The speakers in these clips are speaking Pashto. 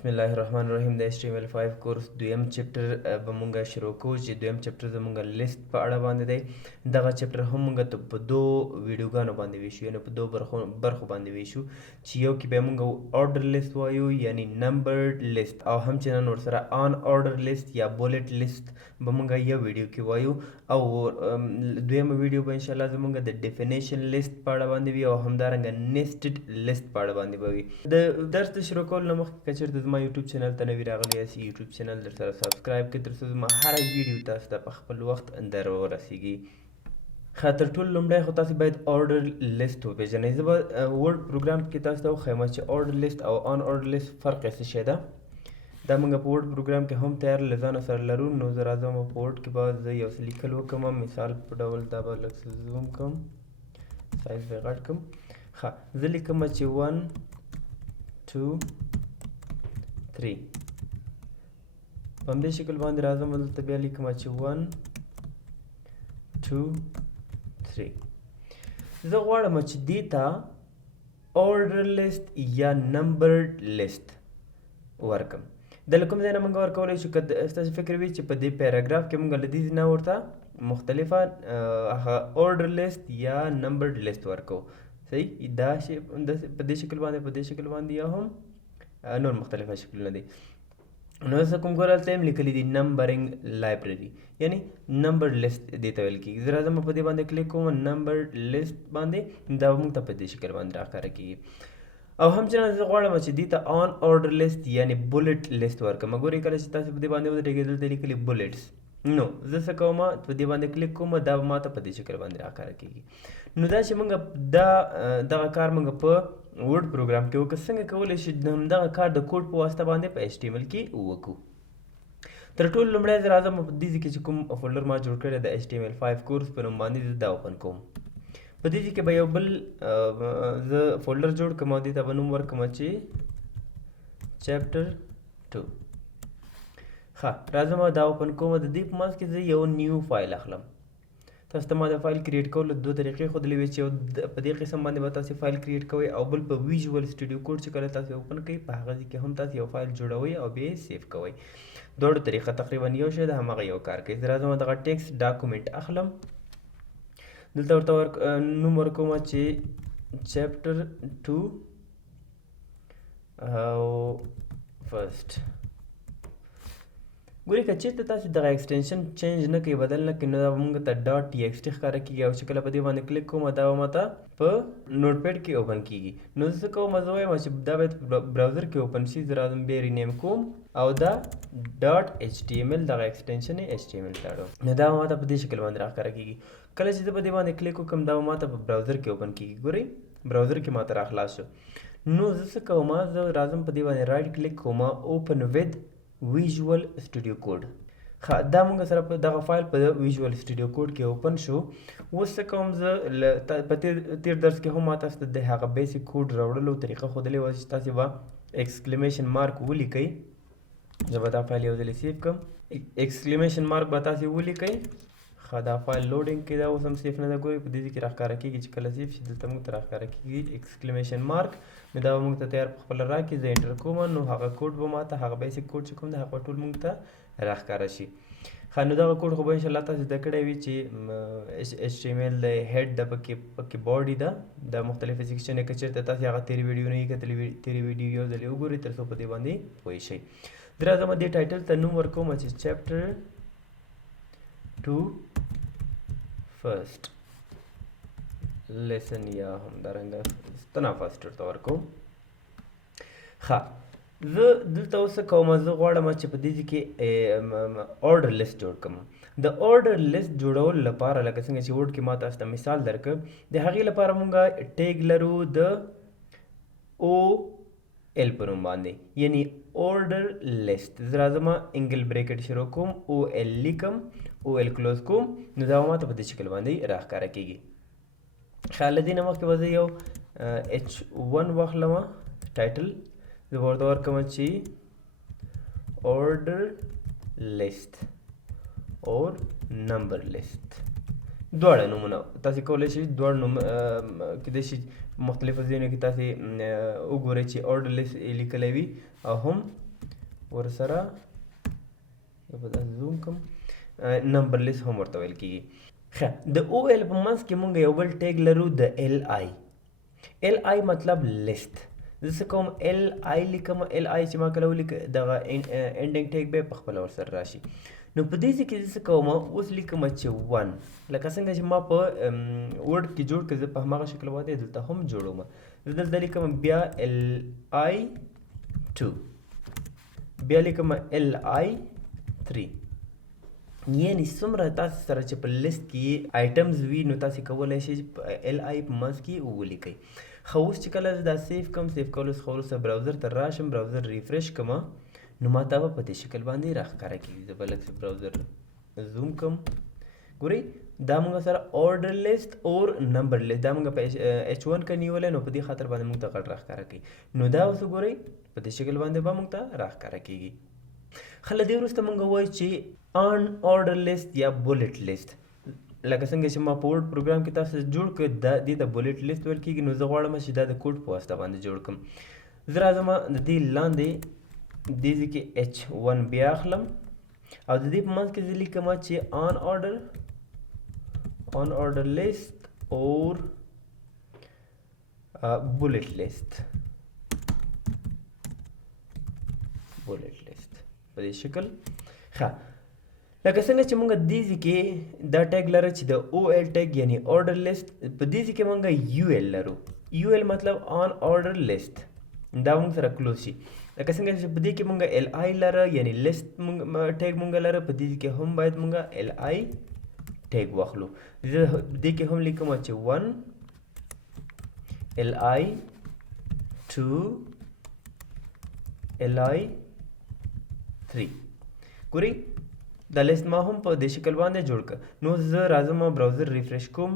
بسم الله الرحمن الرحیم د HTML5 کورس دویم چپټر به مونږ شروع کوو چې دویم چپټر زمونږ لیست په اړه باندې دی. دغه چپټر هم مونږ په دو ویډیوګانو باندې ویشو، یعنی په دو برخو باندې ویشو چې یو کې به مونږ order list وایو یعنی numbered list، او هم چې نن ورسره on order list یا bullet list به مونږ یو ویډیو کې وایو، او دویمه ویډیو به انشاءالله زمونږ د definition list په اړه باندې وي، او همدارنګه nested list په اړه باندې به وي. د درس د شروع کولو نه مخکې که چېرته زما یوټیوب چینل ته نوي راغلي یاست، یوټیوب چینل در سره سبسکرایب کړئ تر څو زما هره ویډیو تاسو ته په خپل وخت در ورسیږي. ښه، تر ټولو لومړی خو تاسو باید order list وپېژنئ. زه به ورډ پروګرام کې تاسو ته وښیم چې order list او on order list فرق یې څه شی ده. دا موږ په ورډ پروګرام کې هم تیار له ځانه سره لرو. نو زه راځم په ورډ کې به زه یو څه لیکل وکړم، مثال په ډول دا به لږ څه زوم کړم، سایز به یې غټ کړم. ښه، زه لیکم چې 1 2 3 په همدې شکل باندې راځم، دلته بیا لیکم چې 1 2 3. زه غواړم چې دې ته order list یا numbered list ورکم. د کوم ځای نه موږ ورکولی شو؟ که ستاسو فکر وي چې په دې پیراګراف کې موږ له دې نه ورته مختلفه order list یا numbered list ورکو. صحیح، دا شی په دې شکل باندې یا هم نور مختلفه شکلونه دي. نو زه کوم ګوره هلته هم لیکلي دي نمبرینګ لایبرري، یعنی نمبرډ لیست دې ته ویل کېږي. زه راځم په دې باندې کلیک کوم، نمبرډ لیست باندې، دا موږ ته په دې شکل باندې راښکاره کېږي. او هم چې زه غواړم چې دې ته on order list یعنی bullet list ورکړم. ګورئ کله چې تاسو په دې باندې ودرېږئ دلته لیکلي bullets، نو زه څه کوم په دې باندې کلیک کوم، دا به ماته په دې شکل باندې راښکاره کېږي. نو دا چې موږ دغه کار موږ په ورډ پروګرام کې وکړو، څنګه کولی شو همدغه کار د کوډ په واسطه باندې په HTML کې وکړو. تر ټولو لومړی زه راځم په دې ځای کې چې کوم فولډر ما جوړ کړی د HTML5 کورس په نوم باندې زه دا اوپن کوم. په دې ځای کې به یو بل زه فولډر جوړ کړم او دې ته به نوم ورکړم چې چپټر 2. ښه، راځم دا اوپن کوم. د دې په منځ کې زه یو نیو فایل اخلم. تاسو ته ما د فایل کریټ کولو دوه طریقې ښودلې وې چې یو په دې قسم باندې به تاسو فایل کریټ کوئ، او بل په ویژوال سټوډیو کوډ چې کله تاسو اوپن کوئ په هغه ځای کې هم تاسو یو فایل جوړوئ او بیا یې سیف کوئ. دواړو طریقه تقریبا یو شی ده، همغه یو کار کوي. زه راځم دغه ټیکسټ ډاکومنټ اخلم، دلته ورته نوم ورکوم چې چپټر 2 او فرست. ګورئ که چېرته تاسو دغه ایکسټینشن چینج نه کوئ، بدل نه کوئ، نو دا به موږ ته ډاټ TXT ښکاره کېږي، او چې کله په دې باندې کلیک کوم دا به ماته په نوټ پیډ کې اوپن کېږي. نو زه څه کوم، زه وایم چې دا باید په براوزر کې اوپن شي. زه راځم بیا رینیم کوم او دا ډاټ HTML دغه ایکسټینشن یې HTML تاړم. نو دا به ماته په دې شکل باندې راښکاره کېږي. کله چې زه په دې باندې کلیک وکړم دا به ماته په براوزر کې اوپن کېږي. ګورئ براوزر کې ماته راخلاص شو. نو زه څه کوم، زه راځم په دې باندې رایټ کلیک کوم، اوپن ود ویژوال سټوډیو کوډ. ښه، دا موږ سره په دغه فایل په ویژوال سټوډیو کوډ کې اوپن شو. اوس څه کوم، زه په تیر درس کې هم ما تاسو ته د هغه بیسیک کوډ راوړلو طریقه ښودلې وه چې تاسې به ایکسکلیمیشن مارک ولیکئ. زه به دا فایل یو ځلې سیف کړم، ایکسکلیمیشن مارک به تاسې ولیکئ. ښه، دا فایل لوډینګ کوي، دا اوس هم سیف نه ده. ګورئ په دې ځای کې راښکاره کېږي چې کله سیف شي دلته موږ ته راښکاره کېږي ایکسکلیمیشن مارک. نو دا به موږ ته تیار په خپله راکړي. زه انټر کوم، نو هغه کوډ به ما ته هغه بیسیک کوډ چې کوم دی هغه به ټول موږ ته راښکاره شي. ښه، نو دغه کوډ خو به انشاءالله تاسو زده کړی وي چې HTML د هیډ ده، پکې باډي ده، د مختلفې سیکشن یې که چېرته تاسې هغه تېرې ویډیو نه وي کتلې، تېرې ویډیو یو ځل یې وګورئ تر څو په دې باندې پوه شئ. زه راځم دې ټایټل ته نوم ورکوم چې چپټر 2 فرست لیسن یا همدارنګه ستنه فرست ورته ورکوم. ښه، زه دلته اوس څه کوم، زه غواړم چې په دې ځای کې order list جوړ کړم. د order list جوړولو لپاره لکه څنګه چې ورډ کې ما تاسو ته مثال درکړ، د هغې لپاره مونږ ټیګ لرو د OL په نوم باندې، یعنی order list. زه راځم انګل بریکټ شروع کوم، OL لیکم، OL کلوز کوم، نو دا به ماته په دې شکل باندې راښکاره کېږي. ښه، له دې نه مخکې به زه یو H1 واخلم ټایټل، زه به ورته ورکړم چې order list اور نمبر لیست. دواړه نومونه تاسې کولی شئ، دواړه نوم کیدای شي مختلفو ځایونو کې تاسې وګورئ چې order list لیکلی وي او هم ورسره په داسې زوم کوم نمبر لیست هم ورته ویل کېږي. ښه د او ایل په منځ کې موږ یو بل ټیګ لرو د ایل آی. ایل آی مطلب لیست. زه څه کوم ایل آی لیکم. ایل آی چې ما کله ولیکه دغه انډینګ ټیګ به په خپله ورسره راشي. نو په دې ځای کې زه څه کوم اوس لیکم چې 1 لکه څنګه چې ما په ورډ کې جوړ کړه زه په هماغه شکل باندې دلته هم جوړوم. زه دلته لیکم بیا ایل آی 2 بیا لیکم ایل آی 3. یعنی څومره تاسو سره چې په لیست کې آیټمز وي نو تاسو کولی شئ چې ایل آی په منځ کې ولیکئ. ښه اوس چې کله زه دا سیف کوم سیف کولو څخه وروسته براوزر ته راشم براوزر ریفریش کوم نو ما ته به په دې شکل باندې راښکاره کېږي. زه به لږ براوزر زوم کوم. ګورئ دا موږ سره order list اور نمبر لیست دا موږ په H1 کې نیولی نو په دې خاطر باندې موږ ته غټ راښکاره کوي. نو دا اوس وګورئ په دې شکل باندې به موږ ته راښکاره کېږي. ښه له دې وروسته موږ ووایو چې on order list یا bullet list لکه څنګه چې ما په ورډ پروګرام کې تاسو جوړ کړ دې ته bullet list ویل کېږي. نو زه غواړم چې دا د کوډ په واسطه باندې جوړ کړم. زه راځم د دې لاندې دې ځای کې H1 بیا اخلم او د دې په منځ کې زه لیکم چې on order list اور bullet list په دې شکل. ښه لکه څنګه چې موږ دې ځای کې دا ټیګ لرو چې د او ایل ټیګ یعنی order list په دې ځای کې موږ یو ایل لرو. یو ایل مطلب on order list دا موږ سره کلوز شي. لکه څنګه چې په دې کې موږ ایل آی لره یعنی لیست ټیګ موږ لره په دې کې هم باید موږ ایل آی ټیګ واخلو. زه دې کې هم لیکم چې 1 ایل آی 2 ایل آی 3. ګورئ دا لیست ما هم په دې شکل باندې جوړ کړ. نو زه راځم براوزر ریفریش کوم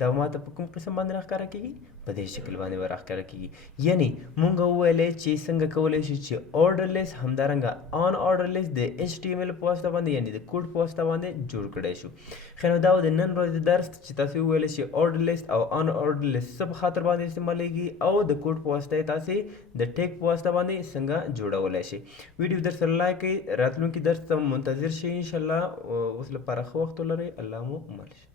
دا ما ته په کوم قسم باندې راښکاره کېږي په دې شکل باندې به راښکاره کېږي. یعنی مونږ وویلی چې څنګه کولی شو چې order list همدارنګه on order list د HTML په واسطه باندې یعنی د کوډ په واسطه باندې جوړ کړی شو. ښه نو دا و د نن ورځې درس چې تاسو وویلی چې order list او on order list څه په خاطر باندې استعمالیږي او د کوډ په واسطه یې تاسې د ټیګ په واسطه باندې څنګه جوړولی شئ. ویډیو در سره لایک کړئ. راتلونکي درس ته منتظر شئ انشاءالله. اوس لپاره ښه وخت ولرئ. الله مو مل شي.